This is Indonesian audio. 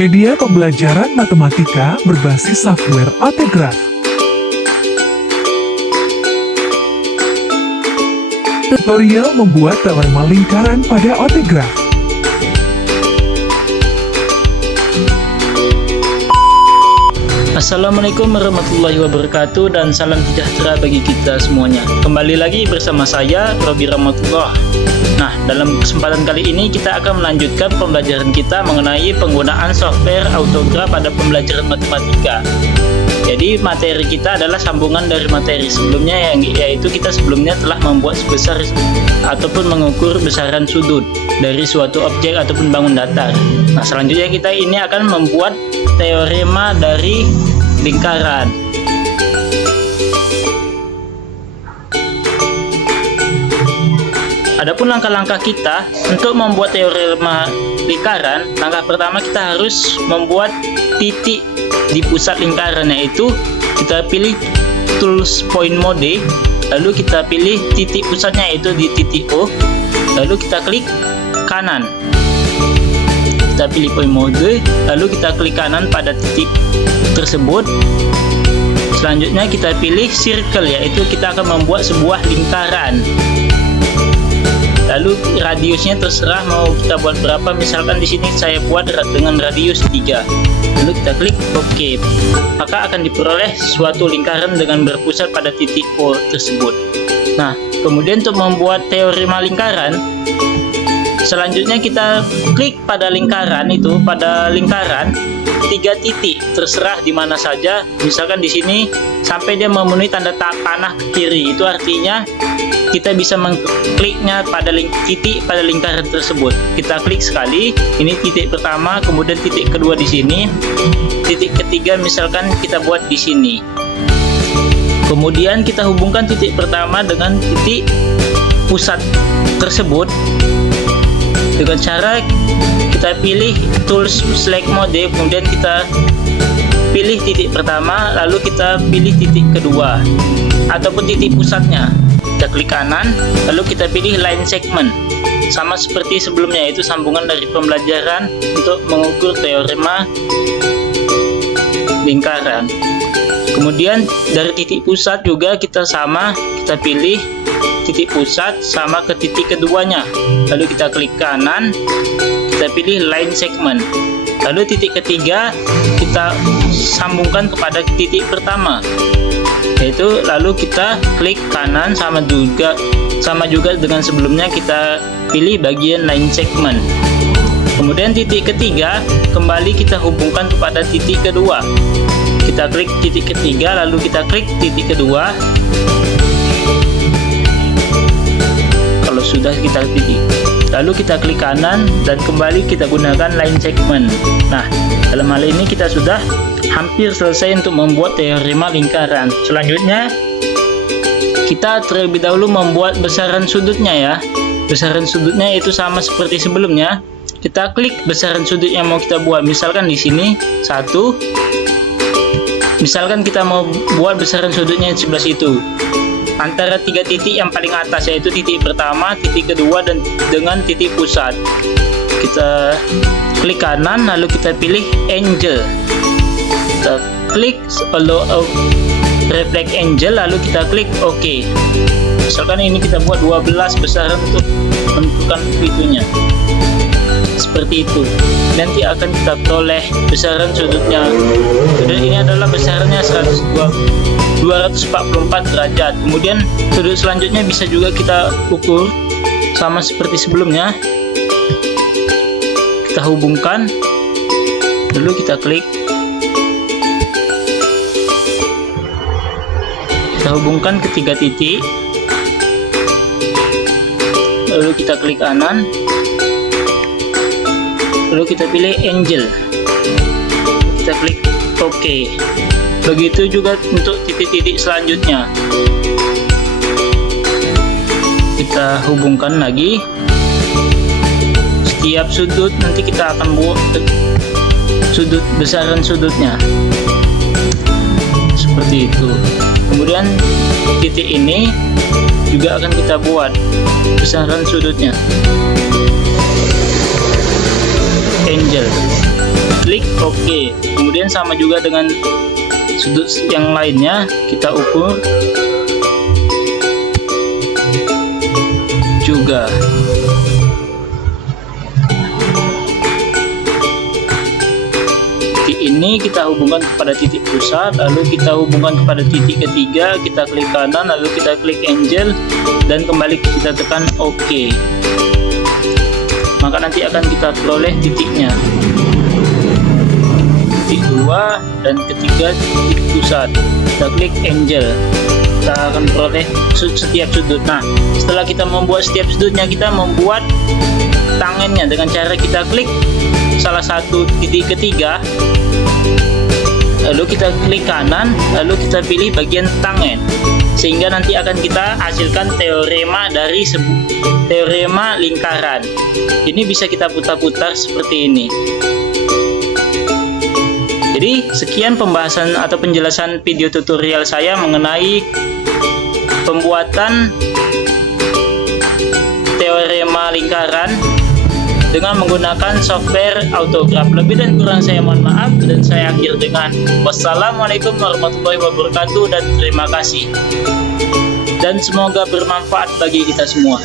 media pembelajaran matematika berbasis software Otegraph. Tutorial membuat teorema lingkaran pada Otegraph. Assalamualaikum warahmatullahi wabarakatuh dan salam sejahtera bagi kita semuanya. Kembali lagi bersama saya, Robi Rahmatullah. Nah, dalam kesempatan kali ini kita akan melanjutkan pembelajaran kita mengenai penggunaan software Otegraph pada pembelajaran matematika. Jadi materi kita adalah sambungan dari materi sebelumnya, yaitu kita sebelumnya telah membuat sebesar ataupun mengukur besaran sudut dari suatu objek ataupun bangun datar. Nah, selanjutnya kita ini akan membuat teorema dari lingkaran. Adapun langkah-langkah kita untuk membuat teorema lingkaran, langkah pertama kita harus membuat titik di pusat lingkaran, yaitu kita pilih tools point mode, lalu kita pilih titik pusatnya yaitu di titik O, lalu kita klik kanan. Kita pilih point mode, lalu kita klik kanan pada titik tersebut. Selanjutnya kita pilih circle, yaitu kita akan membuat sebuah lingkaran. Lalu radiusnya terserah mau kita buat berapa, misalkan di sini saya buat dengan radius 3. Lalu kita klik OK. Maka akan diperoleh suatu lingkaran dengan berpusat pada titik O tersebut. Nah, kemudian untuk membuat teorema lingkaran, selanjutnya kita klik pada lingkaran itu, pada lingkaran 3 titik, terserah di mana saja. Misalkan di sini sampai dia memenuhi tanda panah ke kiri, itu artinya kita bisa mengkliknya pada titik pada lingkaran tersebut. Kita klik sekali, ini titik pertama, kemudian titik kedua di sini, titik ketiga misalkan kita buat di sini. Kemudian kita hubungkan titik pertama dengan titik pusat tersebut dengan cara kita pilih tools select mode, kemudian kita pilih titik pertama, lalu kita pilih titik kedua ataupun titik pusatnya. Kita klik kanan, lalu kita pilih line segment, sama seperti sebelumnya, yaitu sambungan dari pembelajaran untuk mengukur teorema lingkaran. Kemudian dari titik pusat juga kita sama, kita pilih titik pusat sama ke titik keduanya, lalu kita klik kanan, kita pilih line segment, lalu titik ketiga kita sambungkan kepada titik pertama, yaitu lalu kita klik kanan, sama juga dengan sebelumnya, kita pilih bagian line segment. Kemudian titik ketiga kembali kita hubungkan kepada titik kedua, kita klik titik ketiga, lalu kita klik titik kedua. Kalau sudah kita titik, lalu kita klik kanan dan kembali kita gunakan line segment. Nah, dalam hal ini kita sudah hampir selesai untuk membuat teorema lingkaran. Selanjutnya kita terlebih dahulu membuat besaran sudutnya ya. Besaran sudutnya itu sama seperti sebelumnya. Kita klik besaran sudut yang mau kita buat. Misalkan di sini 1. Misalkan kita mau buat besaran sudutnya di sebelah situ, antara 3 titik yang paling atas, yaitu titik pertama, titik kedua, dan dengan titik pusat. Kita klik kanan, lalu kita pilih angle. Kita klik allow reflect angle, lalu kita klik OK. Misalkan ini kita buat 12 besaran untuk menentukan itunya, seperti itu. Nanti akan kita peroleh besaran sudutnya. Dan ini adalah besarannya 244 derajat. Kemudian sudut selanjutnya bisa juga kita ukur sama seperti sebelumnya. Kita hubungkan, lalu kita klik. Kita hubungkan ke 3 titik, lalu kita klik kanan, lalu kita pilih angle, kita klik OK. Begitu juga untuk titik-titik selanjutnya. Kita hubungkan lagi setiap sudut, nanti kita akan buat sudut besaran sudutnya seperti itu. Kemudian titik ini juga akan kita buat besaran sudutnya, angle. klik OK. Kemudian sama juga dengan sudut yang lainnya, kita ukur juga. Titik ini kita hubungkan kepada titik pusat, lalu kita hubungkan kepada titik ketiga, kita klik kanan, lalu kita klik angle, dan kembali kita tekan OK. Maka nanti akan kita peroleh titiknya, titik 2 dan ketiga titik pusat. Kita klik angle, kita akan peroleh setiap sudut. Nah, setelah kita membuat setiap sudutnya, kita membuat tangennya dengan cara kita klik salah satu titik ketiga, lalu kita klik kanan, lalu kita pilih bagian tangen, sehingga nanti akan kita hasilkan teorema dari teorema lingkaran. Ini bisa kita putar-putar seperti ini. Jadi sekian pembahasan atau penjelasan video tutorial saya mengenai pembuatan teorema lingkaran dengan menggunakan software Autograph. Lebih dan kurang saya mohon maaf, dan saya akhir dengan wassalamualaikum warahmatullahi wabarakatuh, dan terima kasih, dan semoga bermanfaat bagi kita semua.